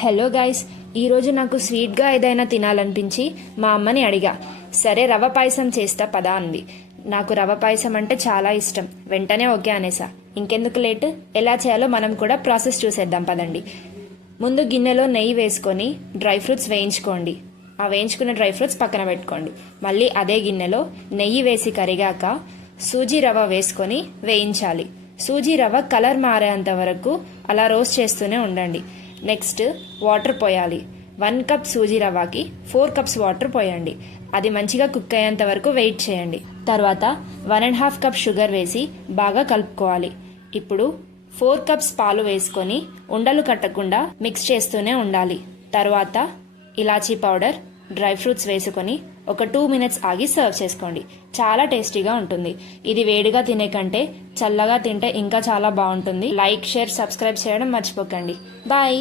Hello guys, ఈరోజు నాకు స్వీట్గా ఏదైనా తినాలనిపించి మా అమ్మని అడిగా. సరే రవ పాయసం చేస్తా పదా అంది. నాకు రవ పాయసం అంటే చాలా ఇష్టం. వెంటనే ఓకే అనేసా. ఇంకెందుకు లేట్, ఎలా చేయాలో మనం కూడా ప్రాసెస్ చూసేద్దాం పదండి. ముందు గిన్నెలో నెయ్యి వేసుకొని డ్రై ఫ్రూట్స్ వేయించుకోండి. ఆ వేయించుకున్న డ్రై ఫ్రూట్స్ పక్కన పెట్టుకోండి. మళ్ళీ అదే గిన్నెలో నెయ్యి వేసి కరిగాక సూజీ రవ వేసుకొని వేయించాలి. సూజీ రవ కలర్ మారేంత వరకు అలా రోస్ట్ చేస్తూనే ఉండండి. నెక్స్ట్ వాటర్ పోయాలి. 1 కప్ సూజీ రవ్వకి 4 కప్స్ వాటర్ పోయండి. అది మంచిగా కుక్ అయ్యేంత వరకు వెయిట్ చేయండి. తర్వాత 1.5 కప్ షుగర్ వేసి బాగా కలుపుకోవాలి. ఇప్పుడు 4 కప్స్ పాలు వేసుకొని ఉండలు కట్టకుండా మిక్స్ చేస్తూనే ఉండాలి. తర్వాత ఇలాచీ పౌడర్, డ్రై ఫ్రూట్స్ వేసుకొని ఒక 2 మినిట్స్ ఆగి సర్వ్ చేసుకోండి. చాలా టేస్టీగా ఉంటుంది. ఇది వేడిగా తినే కంటే చల్లగా తింటే ఇంకా చాలా బాగుంటుంది. లైక్, షేర్, సబ్స్క్రైబ్ చేయడం మర్చిపోకండి. బాయ్.